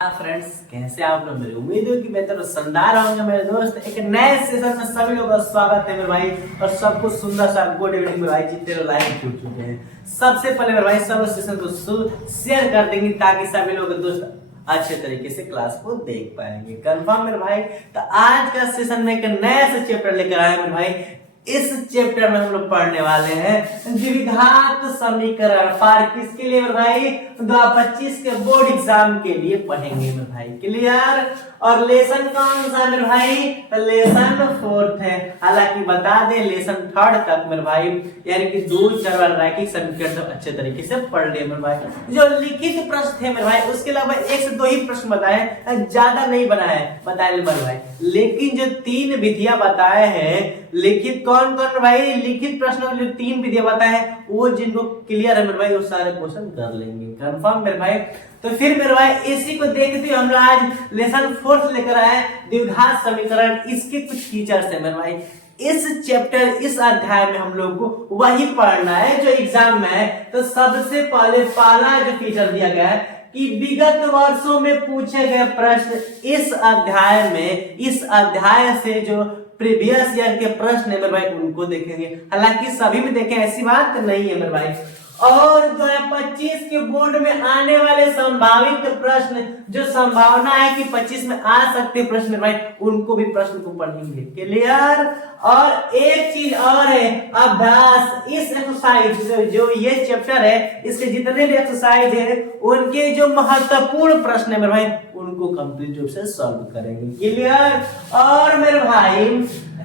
Friends, कैसे आप लोग? मेरी उम्मीद है कि बेहतर और शानदार होंगे मेरे दोस्त। एक नए सेशन में सभी लोगों का स्वागत है मेरे भाई, और सबको सुंदर सा गुड इवनिंग मेरे भाई। जितने लोग लाइव जुड़ चुके हैं, सबसे पहले मेरे भाई सब सेशन को शेयर कर देंगे ताकि सभी लोग दोस्त अच्छे तरीके से क्लास को देख पाएंगे। कंफर्म मेरे भाई। तो आज का सेशन में एक नया सा चैप्टर लेकर आए मेरे भाई। इस चैप्टर में हम लोग पढ़ने वाले हैं द्विघात समीकरण। फॉर किसके लिए मेरे भाई? 2025 के बोर्ड एग्जाम के लिए पढ़ेंगे मेरे भाई। क्लियर? और लेसन कौन सा मेरे भाई? लेसन 4th है। हालांकि बता दे लेसन 3rd तक मेरे भाई, यानी कि 2-4 वाला रैखिक समीकरण तो अच्छे तरीके से पढ़ ले मेरे भाई। जो लिखित प्रश्न थे मेरे भाई, उसके अलावा 1 से 2 ही प्रश्न बताए, ज्यादा नहीं बनाए बताए मेरे भाई। लेकिन जो 3 विधियां बताए हैं लिखित, कौन कौन भाई लिखित प्रश्नों जो 3 विधियां बताए हैं, वो जिनको क्लियर है मेरे भाई वो सारे क्वेश्चन कर लेंगे। कंफर्म मेरे भाई। तो फिर मेरे भाई इसी को देखते हुए हम लोग आज लेसन 4th लेकर आए द्विघात समीकरण। इसके कुछ फीचर्स है मेरे भाई। इस चैप्टर इस अध्याय में हम लोग को वही पढ़ना है जो एग्जाम में है। तो सबसे पहला जो फीचर दिया गया है कि विगत वर्षों में पूछे गए प्रश्न इस अध्याय से जो प्रीवियस ईयर के प्रश्न है मेरे भाई उनको देखेंगे। हालांकि सभी में देखें ऐसी बात नहीं है मेरे भाई। और 2025 के बोर्ड में आने वाले संभावित प्रश्न, जो संभावना है कि 25 में आ सकते प्रश्न मेरे भाई, उनको भी प्रश्न को पढ़ेंगे। क्लियर? और एक चीज और है, अभ्यास। इस एक्सरसाइज जो ये चैप्टर है, इसके जितने भी एक्सरसाइज है उनके जो महत्वपूर्ण प्रश्न है मेरे भाई उनको कंप्लीट रूप से सॉल्व करेंगे। क्लियर? और मेरे भाई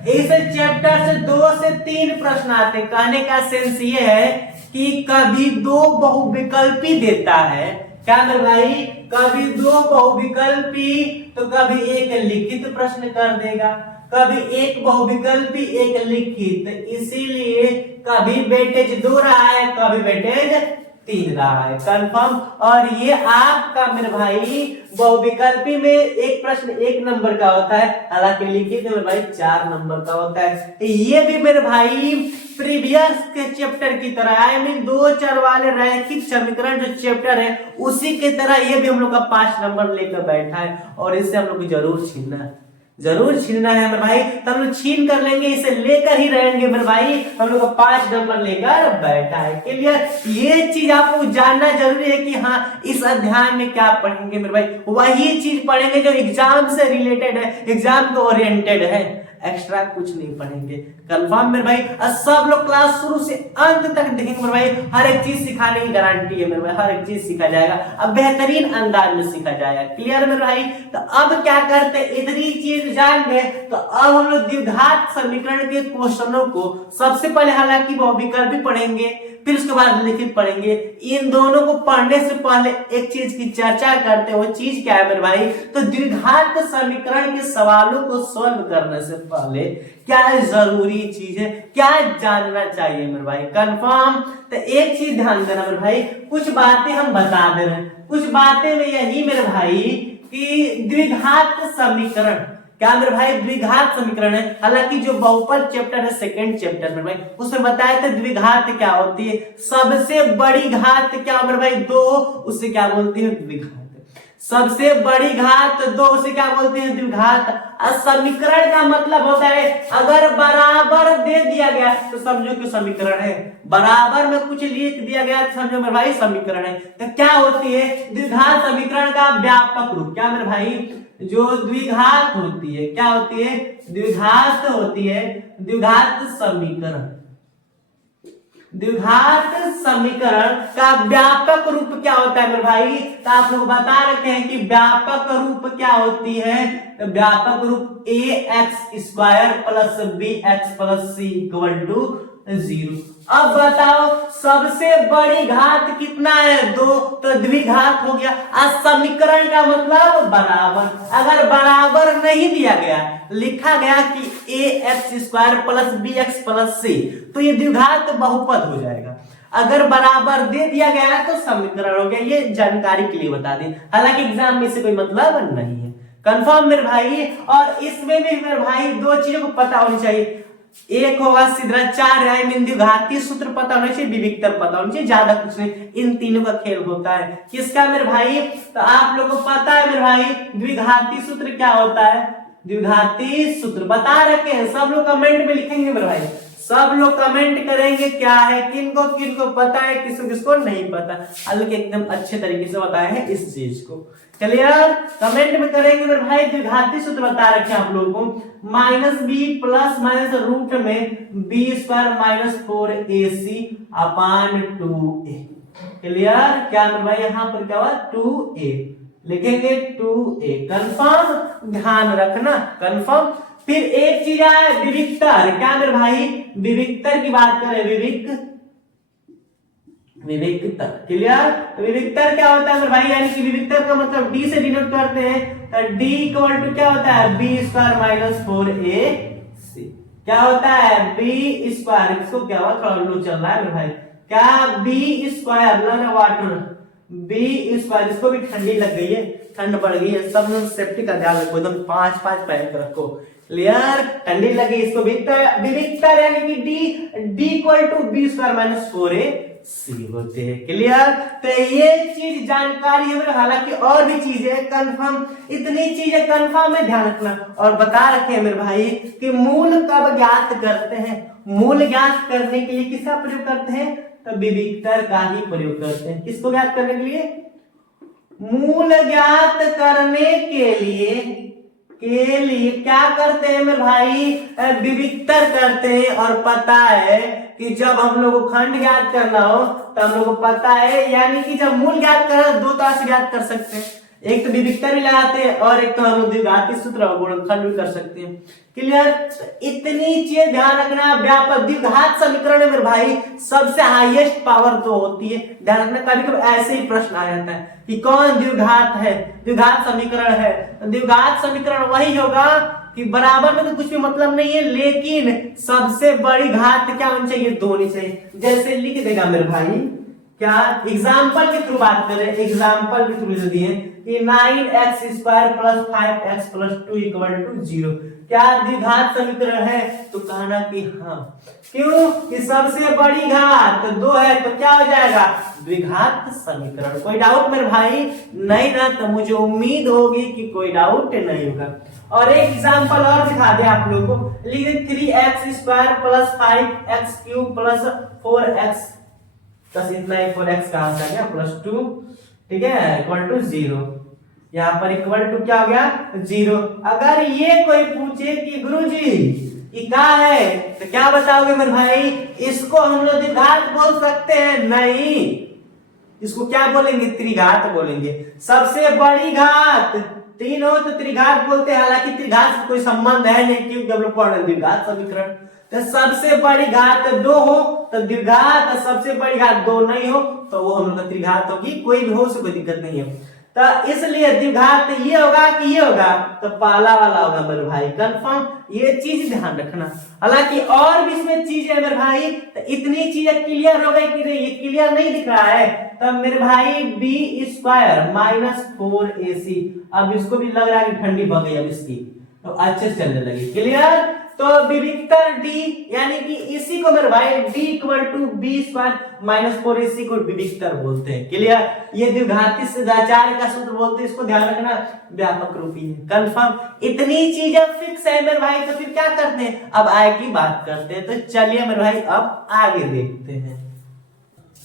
इस चैप्टर से 2 से 3 प्रश्न आते हैं। कहने का सेंस ये है कि कभी 2 बहुविकल्पी देता है। क्या मेरे भाई? कभी 2 बहुविकल्पी तो कभी एक लिखित प्रश्न कर देगा, कभी एक बहुविकल्पी एक लिखित। इसीलिए कभी वेटेज 2 रहा है, कभी वेटेज 3 रहा है। कंफर्म? और ये आपका मेरे भाई बहुविकल्पी में एक प्रश्न 1 नंबर का होता है, हालांकि लिखित में मेरे भाई 4 नंबर का होता है। ये भी मेरे भाई प्रीवियस के चैप्टर की तरह, आई मीन 2-4 वाले रैखिक समीकरण जो चैप्टर है उसी की तरह ये भी हम लोग का 5 नंबर लेकर बैठा है। और इससे हम लोग को जरूर छीनना है मेरे भाई। तो हम लोग छीन कर लेंगे, इसे लेकर ही रहेंगे मेरे भाई। हम लोग का 5 नंबर लेकर बैठा है। क्लियर? ये चीज आपको जानना जरूरी है कि हाँ इस अध्याय में क्या पढ़ेंगे मेरे भाई। वही चीज पढ़ेंगे जो एग्जाम से रिलेटेड है, एग्जाम को ओरिएंटेड है। एक्स्ट्रा कुछ नहीं पढ़ेंगे। कंफर्म मेरे भाई। और सब लोग क्लास शुरू से अंत तक देखेंगे मेरे भाई। हर एक चीज सिखाने की गारंटी है मेरे भाई। हर एक चीज सीखा जाएगा, अब बेहतरीन अंदाज में सीखा जाएगा। क्लियर मेरे भाई? तो अब क्या करते, इतनी चीज जान गए तो अब हम लोग द्विघात समीकरण के क्वेश्चनों को सबसे पहले, हालांकि बहुविकल्प भी पढ़ेंगे, फिर उसके बाद लिखित पढ़ेंगे। इन दोनों को पढ़ने से पहले एक चीज की चर्चा करते हैं। वो चीज क्या है मेरे भाई? तो द्विघात समीकरण के सवालों को सॉल्व करने से पहले क्या जरूरी चीज है, क्या जानना चाहिए मेरे भाई? कंफर्म? तो एक चीज ध्यान देना मेरे भाई, कुछ बातें हम बता दे रहे हैं। कुछ बातें में यही मेरे भाई कि द्विघात समीकरण क्या मेरे भाई? द्विघात समीकरण है। हालांकि जो बहुपद चैप्टर है, 2nd चैप्टर में भाई, उसमें बताया था द्विघात क्या होती है। सबसे बड़ी घात क्या मेरे भाई? 2, उसे क्या बोलते हैं? द्विघात। सबसे बड़ी घात 2, उसे क्या बोलते हैं? द्विघात। समीकरण का मतलब होता है अगर बराबर दे दिया गया तो समझो कि समीकरण है, बराबर में कुछ लिख दिया गया तो समझो मेरे भाई समीकरण है। तो क्या होती है द्विघात समीकरण का व्यापक रूप? क्या मेरे भाई? जो द्विघात होती है, क्या होती है? द्विघात होती है द्विघात समीकरण। द्विघात समीकरण का व्यापक रूप क्या होता है मेरे भाई? तो आप लोग बता रखे हैं कि व्यापक रूप क्या होती है? तो व्यापक रूप ax² + bx + c = 0। अब बताओ सबसे बड़ी घात कितना है? 2, तो द्विघात हो गया। समीकरण का मतलब बराबर। अगर बराबर नहीं दिया गया, लिखा गया कि ax² + bx + c, तो ये द्विघात बहुपद हो जाएगा। अगर बराबर दे दिया गया है तो समीकरण हो गया। ये जानकारी के लिए बता दें, हालांकि एग्जाम में से कोई मतलब नहीं है। कंफर्म मेरे भाई? और इसमें भी मेरे भाई 2 चीजों को पता होनी चाहिए। एक होगा सीधा 4 आई मीन द्विघाती सूत्र पता होना चाहिए, विविक्तर पता होना चाहिए, ज्यादा कुछ नहीं, इन तीनों का खेल होता है। किसका मेरे भाई? तो आप लोगों को पता है मेरे भाई द्विघाती सूत्र क्या होता है, द्विघाती सूत्र बता रखे हैं, सब लोग कमेंट में लिखेंगे मेरे भाई, सब लोग कमेंट करेंगे क्या है, किनको किनको पता है, किसको किसको नहीं पता, हल्के एकदम अच्छे तरीके से बताया है इस चीज को। क्लियर? कमेंट में करेंगे मेरे भाई द्विघाती सूत्र बता रखे आप लोगों को, minus B plus minus root में B square minus 4ac upon 2a। Clear? क्या मेरे भाई यहाँ पर क्या हुआ 2a लिखेंगे 2a, कंफर्म, ध्यान रखना कंफर्म। फिर एक चीज है विविक्तर, क्या मेरे भाई विविक्तर की बात करें, विविक्तर। क्लियर? तो विविक्तर क्या होता है मेरे भाई, यानी कि विविक्तर का मतलब डी से डिनोट करते हैं, तो डी इक्वल टू क्या होता है बी स्क्वायर माइनस 4ac। क्या होता है बी स्क्वायर, इसको क्या हुआ थोड़ा लो चल रहा है मेरे भाई, क्या बी स्क्वायर ना वाटर, बी स्क्वायर, इसको भी ठंडी लग गई है, ठंड बढ़ गई है, सब लोग सेफ्टी का ध्यान रखो, एकदम 5-5 पैक रखो। क्लियर? ठंडी लगी, इसको विविक्तर यानी कि D equal to B square minus 4ac होते हैं। क्लियर? तो ये चीज जानकारी है मेरे, हालांकि और भी चीजें कंफर्म, इतनी चीजें कंफर्म में ध्यान रखना। और बता रखे हैं मेरे भाई कि मूल कब ज्ञात करते हैं, मूल ज्ञात करने के लिए किसका प्रयोग करते हैं, तो विविक्तर का ही प्रयोग करते हैं। किसको ज्ञात करने के लिए? मूल ज्ञात करने के लिए क्या करते हैं मेरे भाई, विविक्तर करते हैं। और पता है कि जब हम लोग को खंड ज्ञात करना हो तो हम लोग को पता है, यानी कि जब मूल ज्ञात कर दो तरह से ज्ञात कर सकते हैं, एक तो विविक्तर भी लगाते हैं और एक तो हम लोग द्विघाती सूत्र और गुणनखंड भी कर सकते हैं। क्लियर? इतनी चीज ध्यान रखना। व्यापक द्विघात समीकरण में मेरे भाई सबसे हाईएस्ट पावर तो होती है, ध्यान रखना। कभी कभी ऐसे ही प्रश्न आ जाता है कि कौन द्विघात है, द्विघात समीकरण है। द्विघात समीकरण वही होगा कि बराबर में तो कुछ भी मतलब नहीं है, लेकिन सबसे बड़ी घात क्या होनी चाहिए, 2 होनी चाहिए। जैसे लिख देगा मेरे भाई, क्या एग्जाम्पल के थ्रू बात करें, एग्जाम्पल के थ्रू दिए कि 9x square plus 5x plus 2 equal to 0 क्या द्विघात समीकरण है, तो कहना कि हाँ। क्यों? कि सबसे बड़ी घात 2 है तो क्या हो जाएगा द्विघात समीकरण। कोई डाउट मेरे भाई नहीं ना? तो मुझे उम्मीद होगी कि कोई डाउट नहीं होगा। और एक एग्जाम्पल और दिखा दे आप लोगों को, लिखे 3x square plus 5x cube plus 4x, बस इतना ही, 4x कहां से आ गया प्लस 2, ठीक है, इक्वल टू 0। यहाँ पर इक्वल टू क्या हो गया 0। अगर ये कोई पूछे कि गुरुजी ये क्या है, तो क्या बताओगे मेरे भाई, इसको हम लोग द्विघात बोल सकते हैं? नहीं, इसको क्या बोलेंगे, त्रिघात बोलेंगे। सबसे बड़ी घात 3 हो तो त्रिघात बोलते हैं, हालांकि त्रिघात से कोई संबंध है नहीं, क्योंकि हम लोग पढ़ रहे द्विघात समीकरण। तो सबसे बड़ी घात 2 हो तो द्विघात, सबसे बड़ी घात 2 नहीं हो तो वो हम लोग का त्रिघात होगी, कोई भी हो उससे कोई दिक्कत नहीं है। तो इसलिए द्विघात ये होगा कि ये होगा, तो पहला वाला होगा मेरे भाई, कंफर्म। ये चीज ध्यान रखना। हालांकि और भी इसमें चीजें है मेरे भाई, तो इतनी चीजें क्लियर हो गई कि नहीं, ये क्लियर नहीं दिख रहा है, तब मेरे भाई बी स्क्वायर माइनस 4ac, अब इसको भी लग रहा है कि ठंडी भग गई अब इसकी, तो अच्छे से चलने लगी। क्लियर? तो विविक्तर डी, यानी कि इसी को मेरे भाई D equal to B square minus 4ac को विविक्तर बोलते हैं। क्लियर? ये द्विघाती सदाचार का सूत्र बोलते हैं, इसको ध्यान रखना, व्यापक रूपी है, कंफर्म। इतनी चीजें फिक्स है मेरे भाई, तो फिर क्या करते हैं, अब आगे की बात करते हैं। तो चलिए मेरे भाई अब आगे देखते हैं।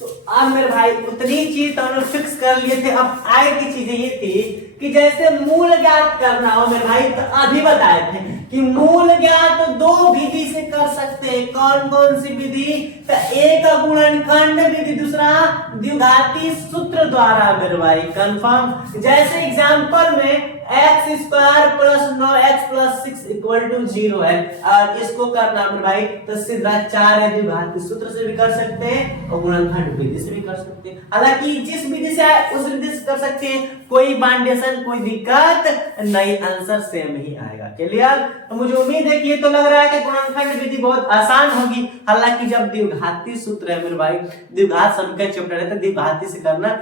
तो अब मेरे भाई उतनी चीज तो हम लोग फिक्स कर लिए थे, अब आगे की चीजें ये थी कि जैसे मूल ज्ञात करना हो मेरे भाई, तो अभी बताए थे कि मूल ज्ञात 2 विधि से कर सकते हैं। कौन कौन सी विधि? तो एक गुणनखंड विधि, दूसरा द्विघाती सूत्र द्वारा मेरे भाई, कंफर्म। जैसे एग्जांपल में x square plus 9x plus 6 equal to 0 है, और इसको करना मेरे भाई तो सीधा 4 है, द्विघाती सूत्र से भी कर सकते हैं और गुणनखंड विधि से भी कर सकते हैं। हालांकि जिस विधि से आए उस विधि से कर सकते हैं, कोई बाउंडेशन कोई दिक्कत नहीं, आंसर सेम ही आएगा। क्लियर? तो मुझे उम्मीद है कि ये तो लग रहा है कि गुणनखंड विधि बहुत आसान होगी। हालांकि जब द्विघाती सूत्र है मेरे भाई, द्विघात समीकरण चैप्टर है, तो द्विघाती से करना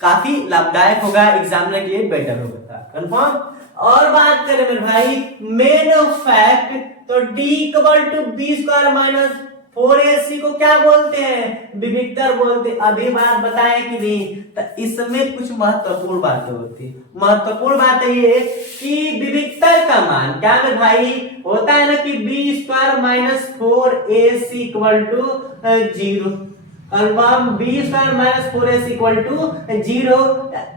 काफी लाभदायक होगा, एग्जामिनर के लिए बेटर होगा। कंफर्म। और बात करें मेरे भाई मेन फैक्ट, तो d equal to B square minus 4ac को क्या बोलते हैं, विविक्तर बोलते हैं। अभी बात बताए कि नहीं, तो इसमें कुछ महत्वपूर्ण बातें होती है। महत्वपूर्ण बात ये कि विविक्तर का मान क्या मेरे भाई होता है ना कि B square minus 4ac equal to 0। Confirm. B square minus 4ac equal to 0,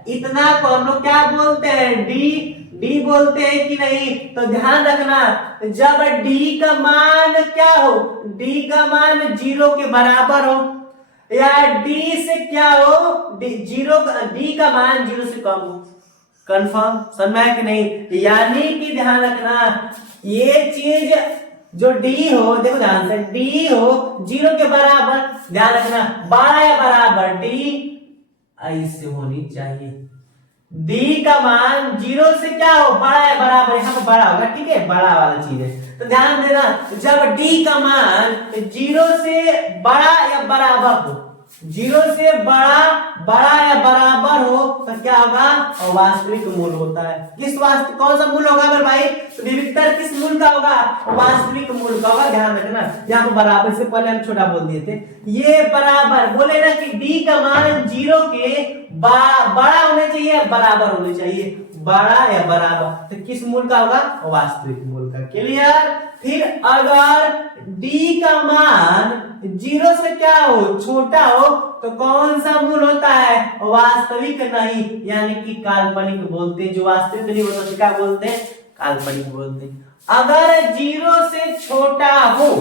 इतना को हम लोग क्या बोलते हैं, डी बोलते हैं कि नहीं। तो ध्यान रखना, जब d का मान क्या हो, d का मान 0 के बराबर हो या d से क्या हो, d का मान 0 से कम हो। कंफर्म। समझ में कि नहीं। यानी कि ध्यान रखना, ये चीज जो d हो, देखो ध्यान से, d हो 0 के बराबर, ध्यान रखना बड़ा या बराबर d ऐसे होनी चाहिए। d का मान 0 से क्या हो, बड़ा या बराबर, यहाँ पर बड़ा होगा, ठीक है, बड़ा वाला चीज है। तो ध्यान देना, जब d का मान 0 से बड़ा या बराबर हो, 0 से बड़ा या बराबर हो, तो क्या होगा, वास्तविक मूल होता है। कौन सा मूल होगा मेरे भाई, तो विविक्तर किस मूल का होगा, वास्तविक मूल का होगा। ध्यान रखना, यहाँ पर बराबर से पहले हम छोटा बोल दिए थे, ये बराबर बोले ना कि d का मान 0 के बड़ा होने चाहिए, बराबर होने चाहिए, बड़ा या बराबर, तो किस मूल का होगा, वास्तविक मूल का। क्लियर। फिर अगर d का मान 0 से क्या हो, छोटा हो, तो कौन सा मूल होता है, वास्तविक नहीं, यानी कि काल्पनिक बोलते हैं। जो वास्तविक नहीं होता तो क्या बोलते हैं, काल्पनिक बोलते हैं। अगर 0 से छोटा हो,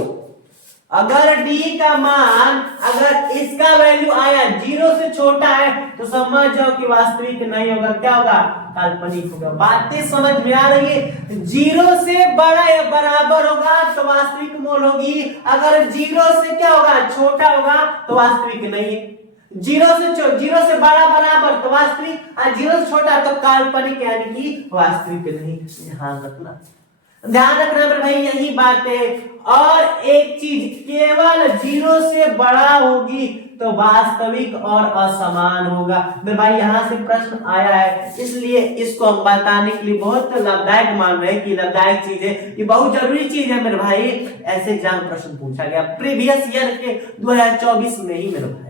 अगर d का मान, अगर इसका वैल्यू आया 0 से छोटा है, तो समझ जाओ कि वास्तविक नहीं होगा, क्या होगा, काल्पनिक होगा। बातें समझ में आ रही है। 0 से बड़ा या बराबर होगा तो वास्तविक मूल होगी, अगर 0 से क्या होगा, छोटा होगा तो वास्तविक नहीं है। 0 से बड़ा बराबर तो वास्तविक, और 0 से छोटा तो काल्पनिक, यानी कि वास्तविक नहीं। ध्यान रखना, ध्यान रखना मेरे भाई, यही बात है। और एक चीज, केवल 0 से बड़ा होगी तो वास्तविक और असमान होगा। मेरे भाई यहाँ से प्रश्न आया है, इसलिए इसको हम बताने के लिए बहुत लाभदायक मान रहे हैं कि लाभदायक चीज है, ये बहुत जरूरी चीज है मेरे भाई। ऐसे एग्जाम प्रश्न पूछा गया प्रीवियस ईयर के 2024 में ही मेरे भाई।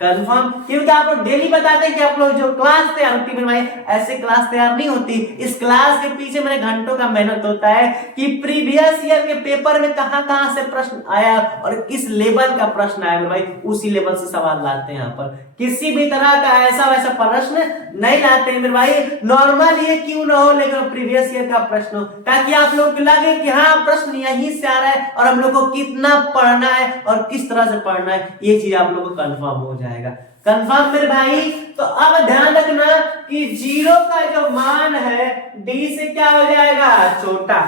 कंफर्म। क्योंकि आप लोग डेली बताते हैं कि आप लोग जो क्लास तैयार होती है भाई, ऐसे क्लास तैयार नहीं होती। इस क्लास के पीछे मेरे घंटों का मेहनत होता है कि प्रीवियस ईयर के पेपर में कहां से प्रश्न आया और किस लेवल का प्रश्न आया मेरे भाई, उसी लेवल से सवाल लाते हैं। यहाँ पर किसी भी तरह का ऐसा वैसा प्रश्न नहीं लाते हैं मेरे भाई। नॉर्मल ये क्यों ना हो, लेकिन प्रीवियस ईयर का प्रश्न हो, ताकि आप लोग को लगे कि हाँ प्रश्न यहीं से आ रहा है और हम लोग को कितना पढ़ना है और किस तरह से पढ़ना है, ये चीज आप लोग को कंफर्म हो जाएगा। कंफर्म मेरे भाई। तो अब ध्यान रखना कि 0 का जो मान है d से क्या हो जाएगा, छोटा,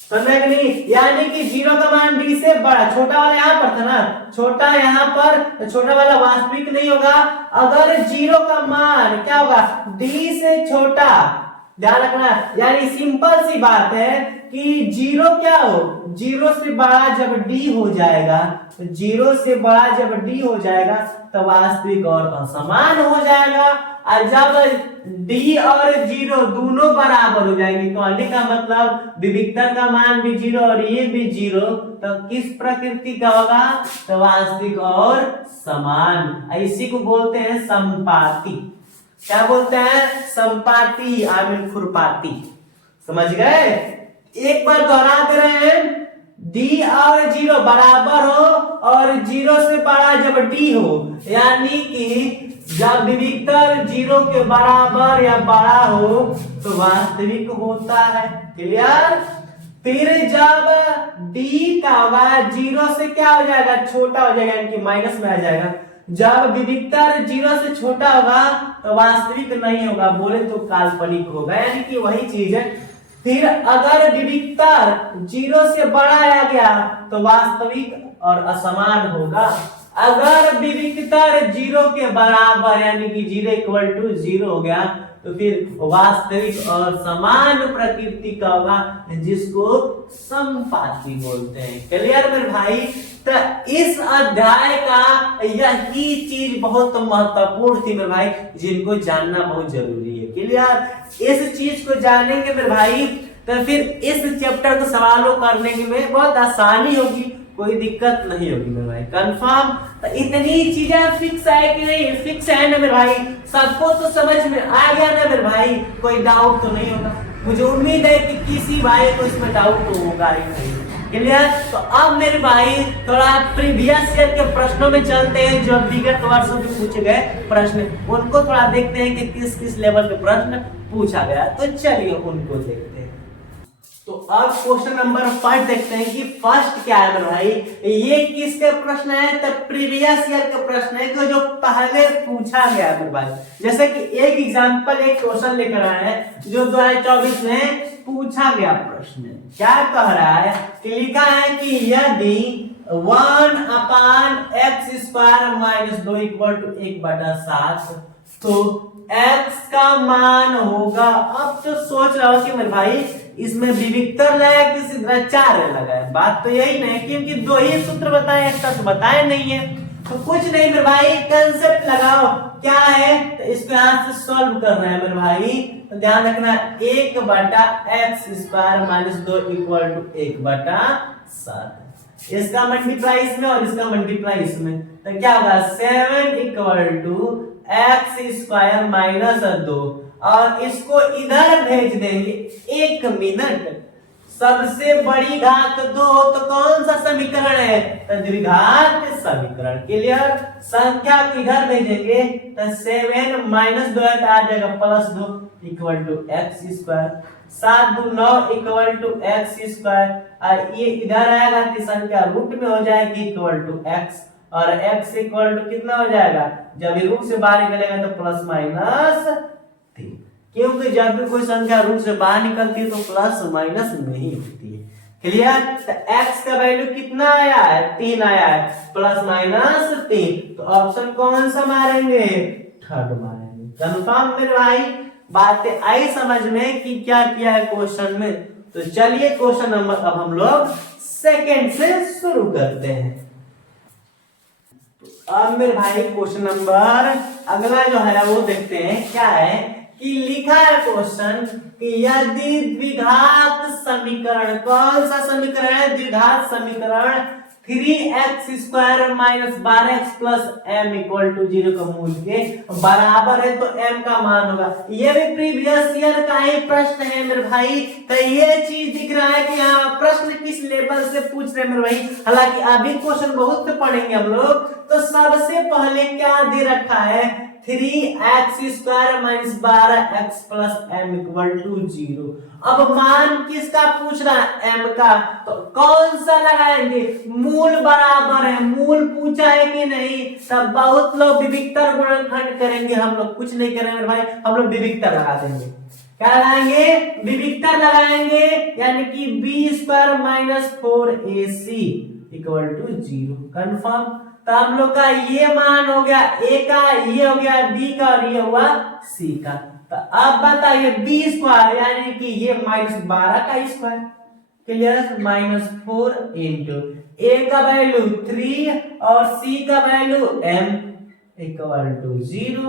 समझ कि नहीं, यानी कि 0 का मान d से बड़ा, छोटा वाला यहाँ पर था ना, छोटा यहाँ पर, तो छोटा वाला वास्तविक नहीं होगा। अगर 0 का मान क्या होगा, d से छोटा, ध्यान रखना, यानी सिंपल सी बात है कि 0 क्या हो, 0 से बड़ा जब d हो जाएगा, तो 0 से बड़ा जब d हो जाएगा तो वास्तविक और असमान हो जाएगा। और जब d और 0 दोनों बराबर हो जाएंगे, तो कहने का मतलब विविक्तर का मान भी 0 और ये भी 0, तो किस प्रकृति का होगा, तो वास्तविक और समान। इसी को बोलते हैं संपाती। क्या बोलते हैं, संपाती, आमिर खुरपाती। समझ गए। एक बार दोहरा दे रहे हैं, d और 0 बराबर हो और 0 से बड़ा जब d हो, यानी कि जब विविक्तर 0 के बराबर या बड़ा हो तो वास्तविक होता है। क्लियर। फिर जब d का होगा 0 से क्या हो जाएगा, छोटा हो जाएगा, यानी कि माइनस में आ जाएगा। जब विविक्तर 0 से छोटा होगा तो वास्तविक नहीं होगा, बोले तो काल्पनिक होगा, यानी कि वही चीज है। फिर अगर विविक्तर 0 से बड़ा आ गया तो वास्तविक और असमान होगा। अगर विविक्तर 0 के बराबर, यानी कि 0 इक्वल टू 0 हो गया, तो फिर वास्तविक और समान प्रकृति का होगा, जिसको समपाती बोलते हैं। क्लियर मेरे भाई? तो इस अध्याय का यही चीज बहुत महत्वपूर्ण थी मेरे भाई, जिनको जानना बहुत जरूरी है। क्लियर? इस चीज को जानेंगे मेरे भाई तो फिर इस चैप्टर को सवालों करने में बहुत आसानी होगी, कोई दिक्कत नहीं होगी मेरे भाई। कंफर्म? तो इतनी चीजें फिक्स है कि नहीं? फिक्स है ना मेरे भाई? सबको तो समझ में आ गया ना मेरे भाई? कोई डाउट तो नहीं होगा? मुझे उम्मीद है कि किसी भाई को इसमें डाउट तो होगा ही नहीं। क्लियर? तो अब मेरे भाई थोड़ा प्रीवियस ईयर के प्रश्नों में चलते हैं, जो विगत वर्षों में पूछे गए प्रश्न, उनको थोड़ा देखते हैं कि किस किस लेवल के प्रश्न पूछा गया। तो चलिए उनको देखते हैं। तो अब क्वेश्चन नंबर 5 देखते हैं कि फर्स्ट क्या है मेरे भाई। ये किसके प्रश्न है? तो प्रीवियस ईयर के प्रश्न है, जो पहले पूछा गया है मेरे भाई। जैसे कि एक एग्जांपल, एक क्वेश्चन लेकर आए हैं जो 2024 में पूछा गया प्रश्न। क्या कह रहा है कि लिखा है कि यदि 1/x² - 2 = 1/7 तो x का मान होगा। अब तो सोच रहा हूं कि मेरे भाई इसमें विविक्तर लगा कि सिद्धाचार्य लगा है। बात तो यही नहीं, क्योंकि दो ही सूत्र बताए, एक्स्ट्रा तो बताए नहीं है। तो कुछ नहीं मेरे भाई, कंसेप्ट लगाओ क्या है। तो इसको यहाँ से सॉल्व कर रहे हैं मेरे भाई। तो ध्यान रखना 1/x² - 2 = 1/7। इसका मल्टीप्लाई इसमें और इसका मल्टीप्लाई इसमें, तो क्या होगा 7 = x² - 2, और इसको इधर भेज देंगे। 1 मिनट, सबसे बड़ी घात 2 तो कौन सा समीकरण है? तो द्विघात समीकरण। क्लियर? संख्या को इधर भेजेंगे तो 7 - 2 आ जाएगा +2 = x²। 7 × 2 = 9 = x², और ये इधर आएगा तो संख्या रूट में हो जाएगी x, और x कितना हो जाएगा? जब ये रूट से बाहर निकलेगा तो ±3, क्योंकि जब भी कोई संख्या रूट से बाहर निकलती है तो प्लस माइनस नहीं होती है। क्लियर? तो x का वैल्यू कितना आया है? 3 आया है, ±3। तो ऑप्शन कौन सा मारेंगे? थर्ड मारेंगे। कंफर्म मेरे भाई? बातें आई समझ में कि क्या किया है क्वेश्चन में? तो चलिए क्वेश्चन नंबर अब हम लोग सेकंड से शुरू करते हैं। अब मेरे भाई क्वेश्चन नंबर अगला जो है वो देखते हैं क्या है कि लिखा है क्वेश्चन कि यदि द्विघात समीकरण, कौन सा समीकरण है? द्विघात समीकरण 3x² - 12x + m = 0 का मूल के बराबर है तो m का मान होगा। ये भी प्रीवियस ईयर का ही प्रश्न है मेरे भाई। तो ये चीज दिख रहा है कि यहाँ प्रश्न किस लेवल से पूछ रहे हैं मेरे भाई। हालांकि अभी क्वेश्चन बहुत पढ़ेंगे हम लोग। तो सबसे पहले क्या दे रखा है? 3x² - 12x + m = 0। अब मान किसका पूछ रहा है? m का। तो कौन सा लगाएंगे? मूल बराबर है, मूल पूछा है कि नहीं? तब बहुत लोग विविक्तर गुणनखंड करेंगे, हम लोग कुछ नहीं करेंगे भाई, हम लोग विविक्तर लगा देंगे। क्या लगाएंगे? विविक्तर लगाएंगे, यानी कि b² - 4ac = 0। कंफर्म? तो हम लोग का ये मान हो गया a का, ये हो गया b का, और ये हुआ c का। तो अब बताइए b² यानी कि ये -12 का स्क्वायर। क्लियर? -4 * a का वैल्यू 3 और c का वैल्यू m = 0।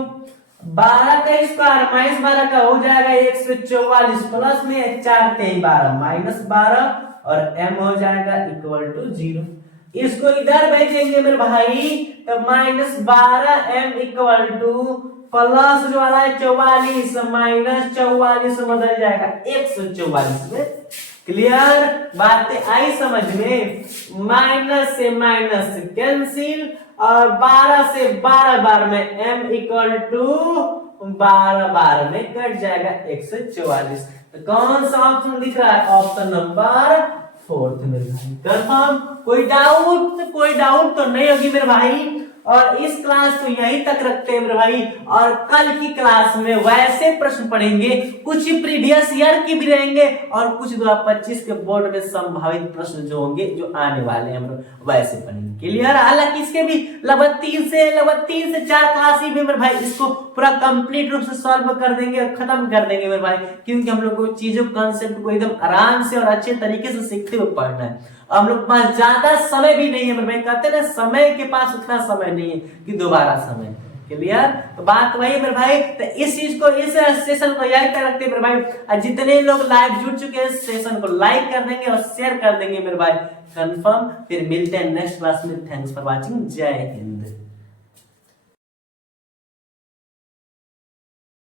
12 का स्क्वायर -12 का हो जाएगा 144, प्लस में 4 × 12 -12, और m हो जाएगा = 0। इसको इधर भेजेंगे मेरे भाई तो -12m = प्लस जो वाला है 44, -44 बदल जाएगा 144 में। क्लियर? बातें आई समझ में? माइनस से माइनस कैंसिल, और 12 से 12 बार में m = 12 बार में कट जाएगा 144। तो कौन सा ऑप्शन दिख रहा है? ऑप्शन नंबर 4 मेरे भाई। कंफर्म? कोई डाउट तो नहीं होगी मेरे भाई। और इस क्लास को यहीं तक रखते हैं मेरे भाई, और कल की क्लास में वैसे प्रश्न पढ़ेंगे, कुछ प्रीवियस ईयर की भी रहेंगे और कुछ 2025 के बोर्ड में संभावित प्रश्न जो होंगे जो आने वाले हैं वैसे पढ़ेंगे। क्लियर? हालांकि इसके भी लगभग 3 से 4 क्लास ही भी मेरे भाई इसको पूरा कंप्लीट रूप से सॉल्व कर देंगे और खत्म कर देंगे मेरे भाई, क्योंकि हम लोग को चीजों कॉन्सेप्ट को एकदम आराम से और अच्छे तरीके से सीखते हुए पढ़ना है। हम लोग के पास ज्यादा समय भी नहीं है मेरे भाई, कहते हैं ना समय के पास उतना समय नहीं है कि दोबारा समय। क्लियर? तो बात वही है मेरे भाई। तो इस चीज को, इस सेशन को याद कर रखते हैं मेरे भाई। जितने लोग लाइव जुड़ चुके हैं सेशन को लाइक कर देंगे और शेयर कर देंगे मेरे भाई, कंफर्म। फिर मिलते हैं नेक्स्ट क्लास में। Thanks for watching. जय हिंद।